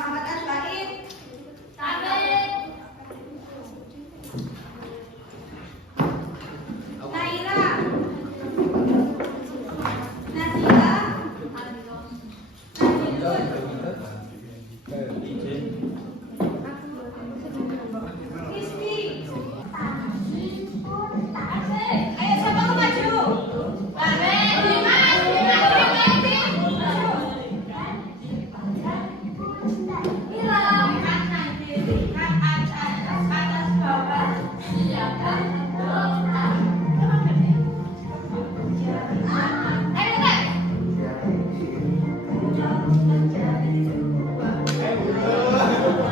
Muhammad Asbahin. Tabib. Naira. Nazila. Rizky. Ayo siapa mau maju? Tabib. Dimas. Hilang. Kanan kiri, atas bawah. Silakan. Ayo Nek. Mencari kiri, buka hadapan.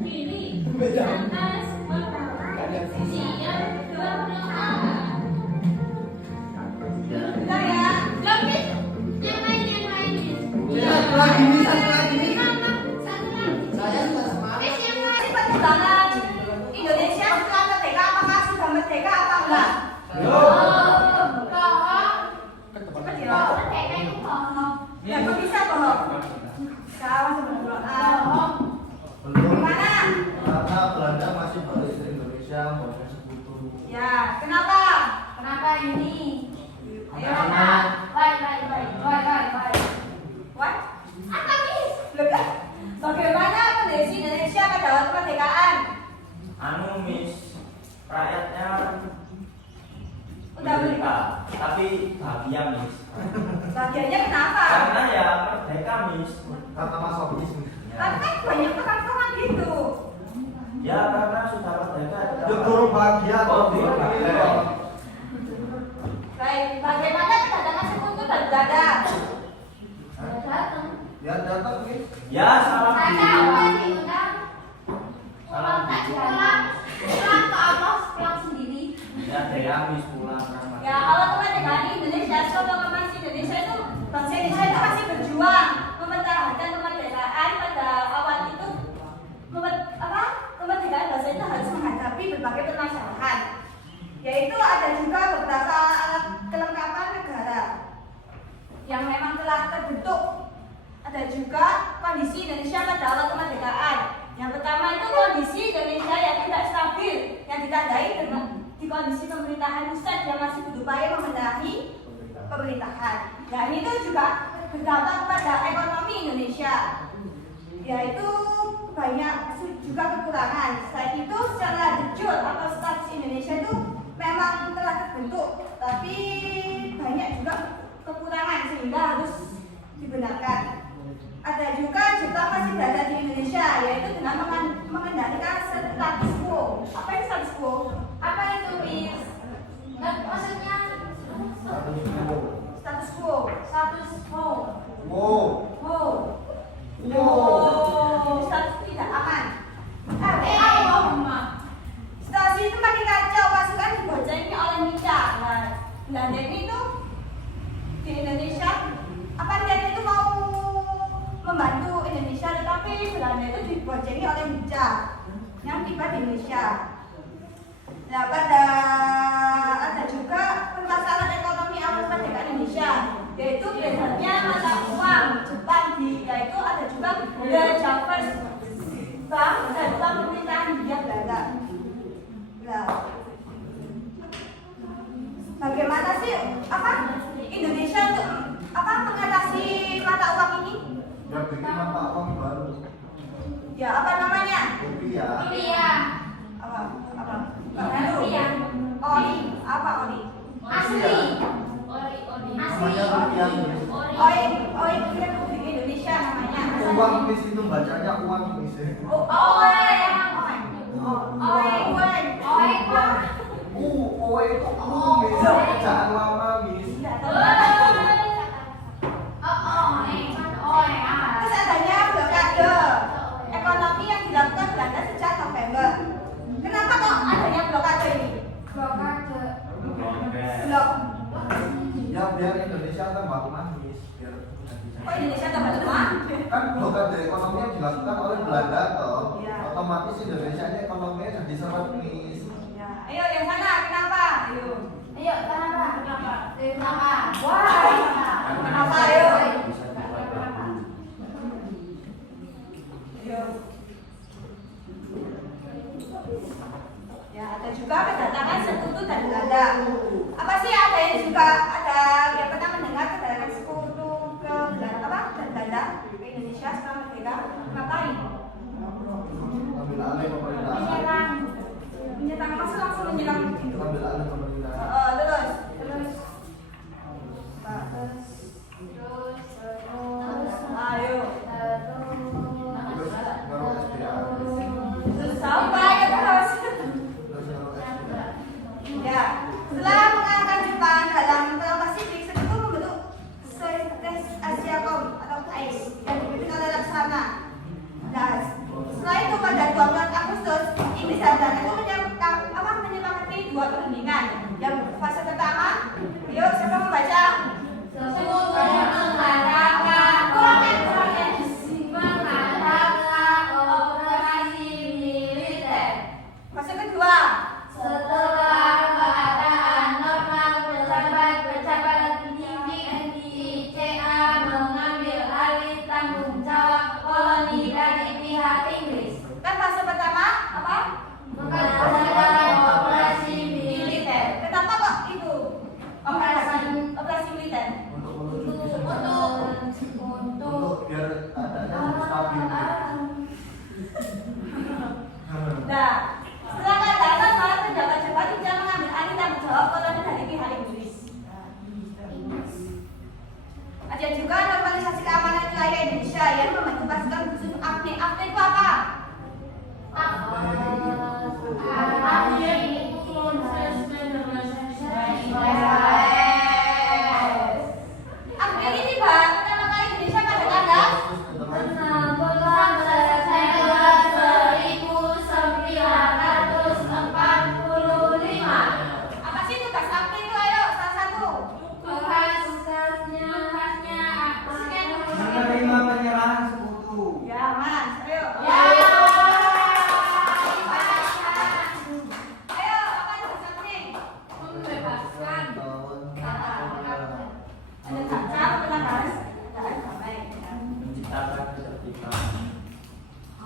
Kiri, atas, bawah. Siap, berdoa. Bentar ya. Lebih. Yang lain, Miss. Satu lagi, Miss. Satu lagi. Saya sudah semangat. Miss, yang lain. Perkembangan Indonesia setelah merdeka, apakah sudah merdeka apa enggak? Cepat jawab. Ya, kok bisa bohong? Kawan berdoa. Gimana? Karena Belanda masih berisi Indonesia, masih sekutu. Ya, kenapa? Kenapa ini? Ayo, What? Apa, Miss? Loh, bagaimana kondisi Indonesia pada waktu kemerdekaan? Miss, rakyatnya Udah merdeka, tapi bahagia Miss. Bagiannya kenapa? Karena ya merdeka Miss. Karena masokis. Kan banyak orang gitu. Ya karena sudah merdeka. Ya kurang bahagia Oh, kok. iya. Baik, bagaimana kedatangan sekutu dan Belanda? Ya datang, Miss. Ya salam dulu. Salam dulu. Ya Dea Miss pulang. Ya, kalau kemerdekaan Indonesia, proklamasi Indonesia itu, bangsa Indonesia itu masih berjuang mempertahankan kemerdekaan pada awal itu. Kemerdekaan bangsa itu harus menghadapi berbagai permasalahan. Yaitu ada juga beberapa alat kelengkapan negara yang memang telah terbentuk. Ada juga kondisi Indonesia pada awal kemerdekaan. Yang pertama itu kondisi Indonesia yang tidak stabil, yang ditandai dengan di kondisi pemerintahan pusat yang masih berupaya membenahi pemerintahan. Dan itu juga berdampak pada ekonomi Indonesia, yaitu banyak juga kekurangan. Selain itu, secara de jure atau status Indonesia itu memang telah terbentuk, tapi banyak juga kekurangan sehingga harus dibenarkan. Ada juga Jepang masih berada di Indonesia, yaitu dengan mengendalikan status quo. Apa itu status quo? Apa itu, Miss? Maksudnya Status quo. status quo. Wow. Oh. Wow. Status tidak aman. Mama. Situasi itu makin kacau, pasukan diboncengi oleh Mita. Nah, Belanda ini tuh di Indonesia, apa dia itu mau membantu Indonesia, tetapi Belanda itu diboncengi oleh Mita yang tiba di Indonesia. Nah, ada juga permasalahan ekonomi awal kemerdekaan Indonesia, yaitu beredarnya mata uang Jepang yaitu ada juga The Javers Bank dan uang pemerintahan Hindia Belanda. Nah, bagaimana sih Indonesia untuk mengatasi mata uang ini? Ya bikin mata uang baru. Ya, apa namanya? Rupiah. Rupiah. Apa? Rupiah. Oli. Apa oli? Asli. Namanya rupiah. Oi Republik Indonesia namanya. Uang Miss itu bacanya uang Miss. Oh, Oe itu Miss. Jangan lama Miss. Indonesia tambah manis biar Kok Indonesia tambah lemah? kan blokat dari ekonomi yang dilakukan oleh Belanda toh. Iya. Otomatis Indonesia ini ekonominya jadi servis. Ya, ayo yang sana kenapa? Ayo. Ayo, kenapa? Kenapa? Kenapa? Wah. Kenapa ayo? Bisa dibuat dulu. Ayo. Ya, ada juga kedatangan sekutu dan Belanda. Apa sih ada yang juga yang pernah mendengar kedatangan sekutu ke Belanda apa? Dan Belanda ke Indonesia setelah merdeka? Ngapain? Ambil alih pemerintahan. Menyerang. Menyerang masa langsung menyerang gitu. Ambil alih pemerintahan. Terus. Ayo. Terus baru SBA. Terus sampai ya terus. Terus baru SBA. Ya, setelah mengalahkan Jepang dalam Perang Pasifik, sekutu membentuk Southeast Asia Com atau AIS yang dipimpin oleh Laksana. Nah, setelah itu pada 12 Agustus, Inggris dan Belanda itu menyepakati dua perundingan. Yang fase pertama, yuk siapa membaca? Fase kedua, Setelah keadaan normal pejabat tinggi NDICA mengambil alih tanggung jawab koloni dari pihak Inggris. kan fase pertama apa? Keadaan operasi militer. Kenapa kok itu? Operasi militer. Untuk menuju ke sana. Untuk biar keadaannya stabil. Nah, setelah keadaan normal, pejabat-pejabat tidak mengambil alih tanggung jawab koloni dari pihak Inggris. Ada juga normalisasi keamanan wilayah Indonesia yang membentuk pasukan khusus AFNI. AFNI itu apa? AFNI ini tiba pertama kali Indonesia pada tanggal 1945. apa sih tugas AFNI itu? Ayo, salah satu. Menerima penyerahan sekutu. Ya, Mas. Ayo. Ayo, apa tugas AFNI? Ada tangkap, penanganan, dan damai. Menciptakan ketertiban.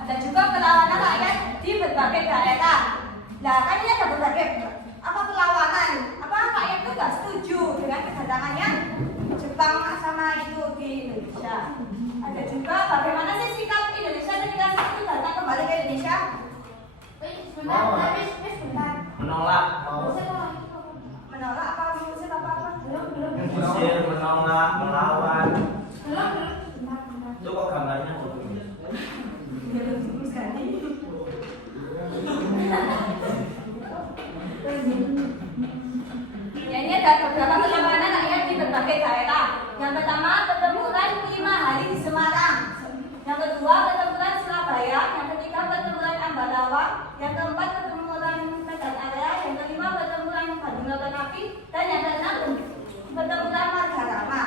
Ada juga perlawanan rakyat di berbagai daerah. Nah, kan ini ada berbagai perlawanan. Apa rakyat itu nggak setuju dengan kedatangannya Jepang sama itu di Indonesia. Ada juga bagaimana sih sikap Indonesia ketika itu datang kembali ke Indonesia? Menolak. Menolak apa mengusir apa? Mengusir, menolak, melawan. Itu kok gambarnya foto ini? Ya, ini ada beberapa perlawanan rakyat di berbagai daerah. Yang pertama, pertempuran 5 hari di Semarang. Yang kedua, pertempuran Surabaya. Yang ketiga, pertempuran Ambarawa. Yang keempat, pertempuran Medan Area. Yang kelima, pertempuran Bandung Lautan Api. Dan yang keenam, pertempuran Margarama.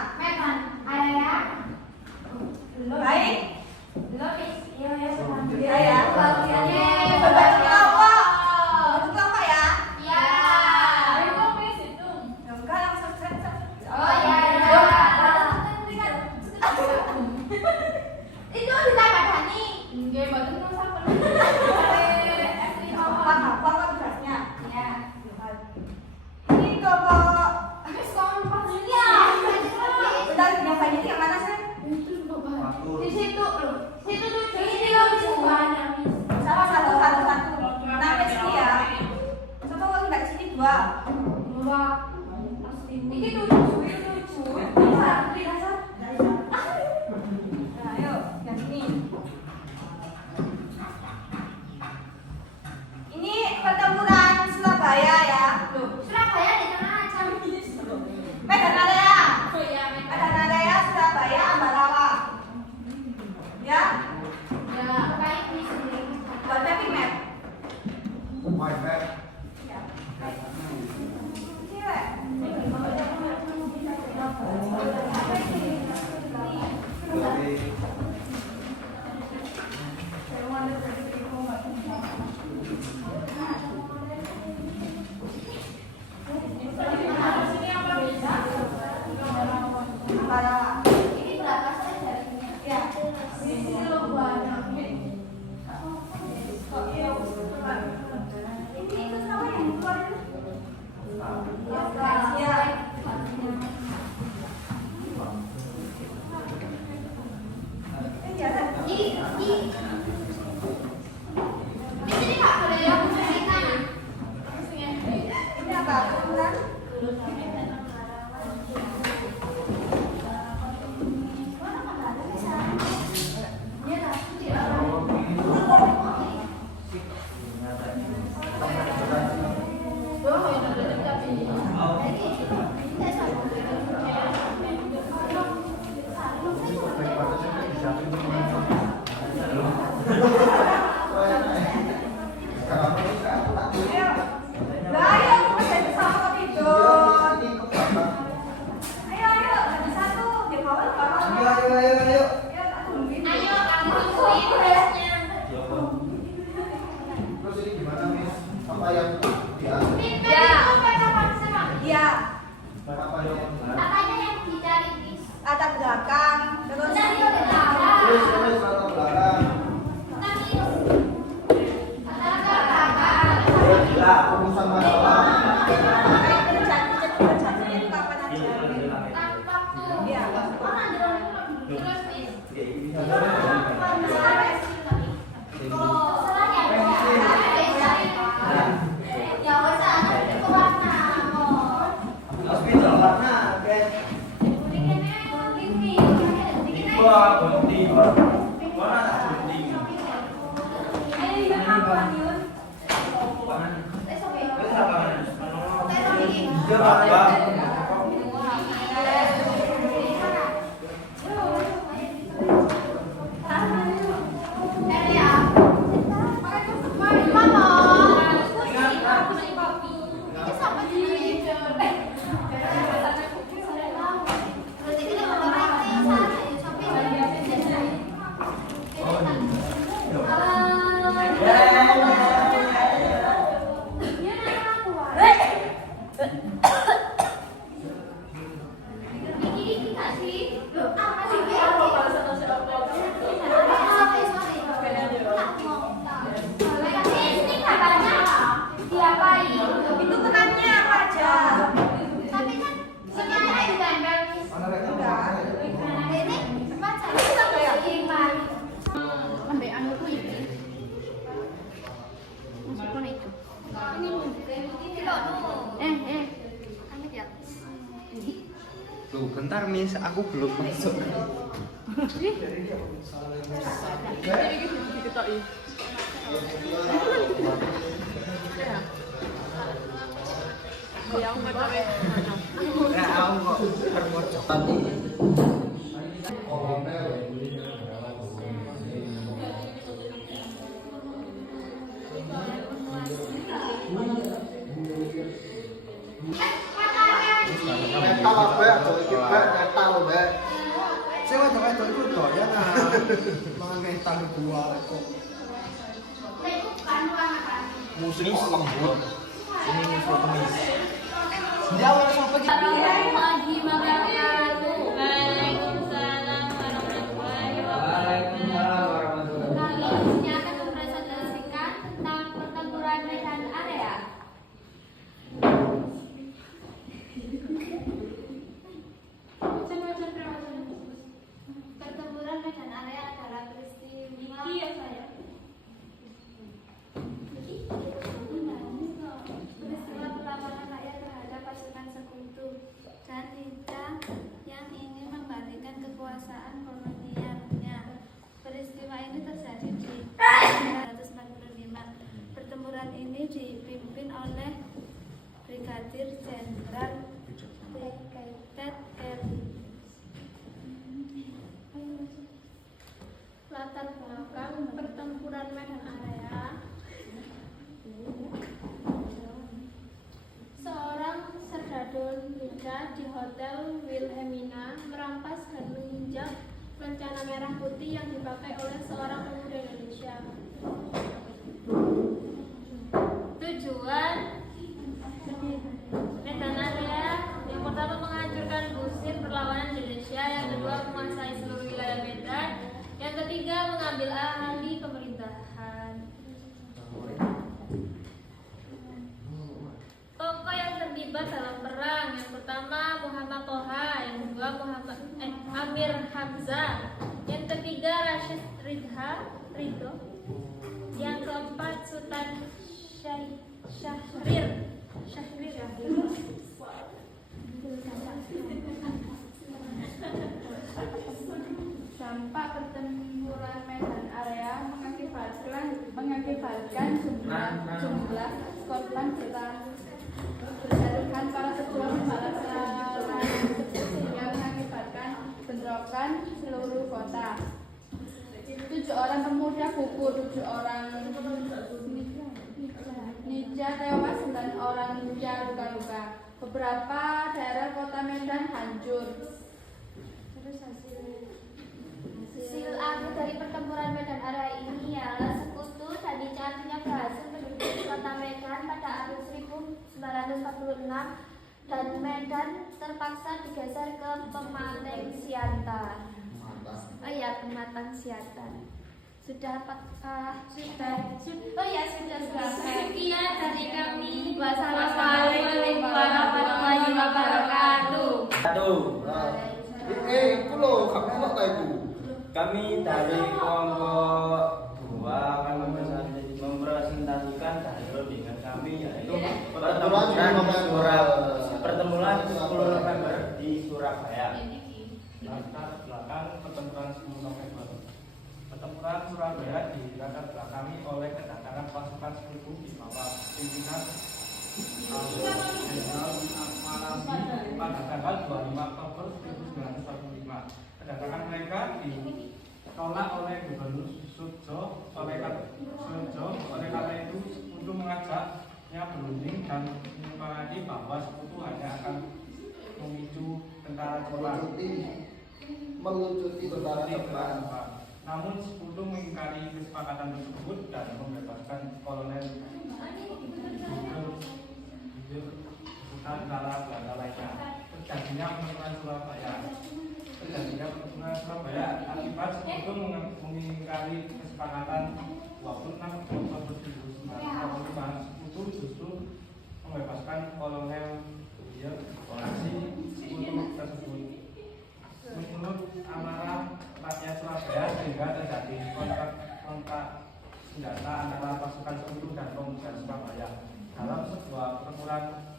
antara Ini berapa sih jarinya? ya di sini lo banyak ini itu sama yang keluar ya ya Di sini nggak boleh yang kita. ini apa ukuran Ayo kamu tungguin beresnya. Terus ini gimana, Miss? Apa yang diambil? Pipet itu kata maksimal. ya Apa yang Apanya yang dicari bis? latar belakang terus Udah itu udah. terus latar belakang. Tapi latar belakang. Gila. Rumusan masalah. kerjanya itu kapan aja Waktu. Iya. Orang terus bis. Ya wes itu warna kok. Hospital warna kayak gua gunting. Warna tak gunting. Terus apa? Dia apa? itu kenanya apa aja Tapi kan sebenarnya ditempel Miss. Mana rekam? Ini baca itu iman. Ambek anakku ini. Masukkan itu. Ini loh. Amit ya. Tuh, bentar Miss, aku belum masuk. Ya, aku kok permocokan ini. Netal apa ya? Jadi kita netal, Mbak. Sing wedok-wedok iku doyan ah. Mangan mental gua kok. Itu kan anak-anak. Musik kok lembut. Ini foto Miss. Dia ora sampe iki. Warahmatullahi wabarakatuh. Waalaikumsalam warahmatullahi wabarakatuh. Kali ini saya akan mempresentasikan tentang pertempuran medan area. Pertempuran medan area adalah peristiwa peristiwa perlawanan rakyat terhadap pasukan sekutu dan tidak yang ingin membalikkan kekuasaan kolonialnya. Peristiwa ini terjadi di 1945. Pertempuran ini dipimpin oleh Brigadir Jenderal Ted Kelly. Latar belakang pertempuran medan area. Seorang serdadu muda di Hotel Wilhelmina merampas dan menginjak lencana merah putih yang dipakai oleh seorang pemuda Indonesia. Tujuan medan area yang pertama menghancurkan busir perlawanan Indonesia ketiga, mengambil alih pemerintahan. Tokoh yang terlibat dalam perang, yang pertama Muhammad Toha, yang kedua Amir Hamzah, yang ketiga Rashid Ridho, yang keempat Sultan Syahrir. Dampak pertempuran medan area mengakibatkan jumlah korban berjatuhan para pejuang sehingga mengakibatkan bentrokan seluruh kota. 7 orang pemuda gugur, 7 orang Nija tewas, 9 orang Nija luka-luka. Beberapa daerah kota Medan hancur. Hasil akhir dari pertempuran Medan Area ini ialah sekutu tadinya artinya berhasil menduduki kota Medan pada April 1946 dan Medan terpaksa digeser ke Pematang Siantar. Oh ya, Pematang Siantar. Sudah apakah sudah? Oh ya, sudah. Sekian dari kami. Wassalamualaikum warahmatullahi wabarakatuh. Itu loh, kamu kok kayak itu? Kami dari kelompok 2 akan mempresentasikan dalil dengan kami yaitu pertemuan 10 November di Surabaya. Latar belakang pertempuran 10 November. Pertempuran Surabaya dilatar belakangi oleh kedatangan pasukan sekutu di bawah pimpinan Jenderal Marandi pada tanggal 25 Oktober 1945. Kedatangan mereka ditolak oleh Gubernur Sujo. Oleh karena itu sekutu mengajaknya berunding dan menyepakati bahwa sekutu hanya akan memicu tentara Jepang. Melucuti tentara Jepang. Namun sekutu mengingkari kesepakatan tersebut dan membebaskan kolonel tentara Belanda lainnya. Terjadinya pertempuran Surabaya akibat sekutu mengingkari kesepakatan 26 Oktober 1945. Sekutu justru membebaskan kolonel operasi sekutu tersebut. Menurut amarah rakyat Surabaya sehingga terjadi kontak senjata antara pasukan sekutu dan pemuda Surabaya. Dalam sebuah pertempuran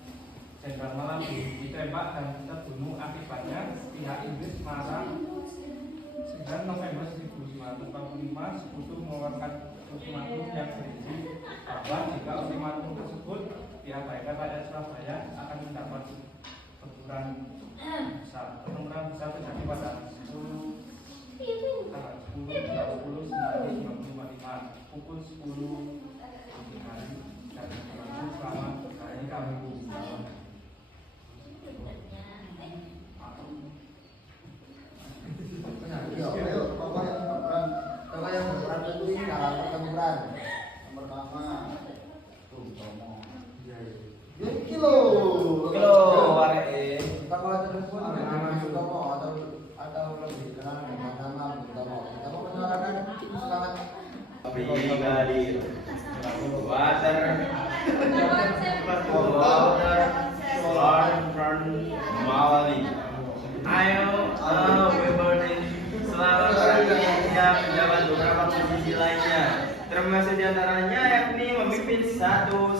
Jenderal Marandi ditembak dan terbunuh. Akibatnya pihak Inggris marah. 9 November 1945 sekutu mengeluarkan ultimatum yang berisi bahwa jika ultimatum tersebut diabaikan rakyat Surabaya akan mendapat pertempuran besar. Pertempuran besar terjadi pada 10/10/1945 pukul 10 hari dan berlangsung selama hari Rabu. Ayo, tokoh yang berperan itu ini dalam pertempuran. Yang pertama, tuh, Tomo. Ya, kilo. Tokoh tersebut bernama Tomo atau lebih dikenal dengan nama Tomo. Tomo menyuarakan semangat Brigadir Water Mawali. Ayo, selalu berada menjabat beberapa posisi lainnya, termasuk diantaranya yakni memimpin satu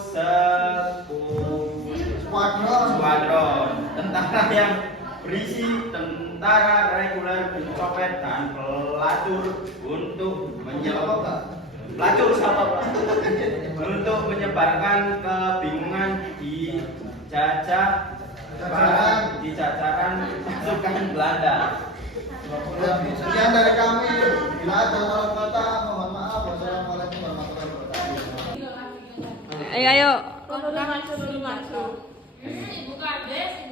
skuadron tentara yang berisi tentara reguler, pencopet dan pelacur untuk menyebarkan kebingungan di jajaran pasukan Belanda. Sekian dari kami. Bila ada salah kata, mohon maaf. Wassalamualaikum warahmatullahi wabarakatuh. Ayo. Dulu masuk. Bukan deh,